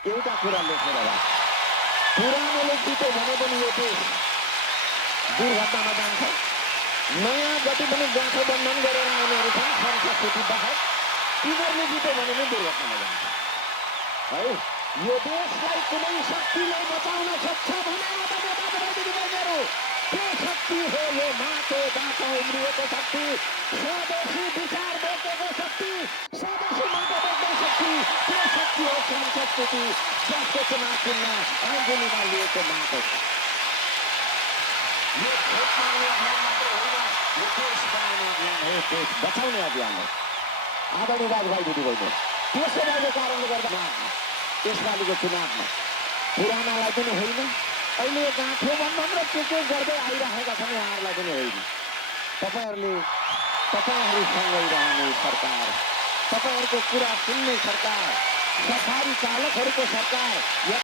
एउटा कुरा लेखेर राख, पुरानोले जित्यो भने पनि यो देश दुर्घटनामा जान्छ। नयाँ जति पनि गठबन्धन गरेर आउनेहरू छन् संस्कृति बाहेक, तिनीहरूले जित्यो भने पनि दुर्घटनामा जान्छ है। यो देशलाई कुनै शक्तिले बचाउन सक्छ भने त्यो शक्ति हो यो माटोबाट उम्रिएको शक्ति, स्वदेशी विचार बोकेको शक्ति, स्वदेशी माटो बोक्ने शक्ति। त्यो शक्ति हो श्रम संस्कृति, जसको चुनाव चिन्ह आन्दोलनमा लिएको माटो छ। यो भोट माग्ने अभियान मात्र होइन, यो देश बनाउने अभियान हो, देश बचाउने अभियान हो। आदरणीय दाजुभाइ दिदीबहिनी, त्यसो भएको कारणले गर्दा यसपालिको चुनावमा पुरानालाई पनि होइन, अहिले गाँठोबन्धन र के गर्दै आइरहेका छन् उहाँहरूलाई पनि होइन। तपाईँहरूसँगै रहने सरकार, तपाईँहरूको कुरा सुन्ने सरकार, सफारी चालकहरूको सरकार।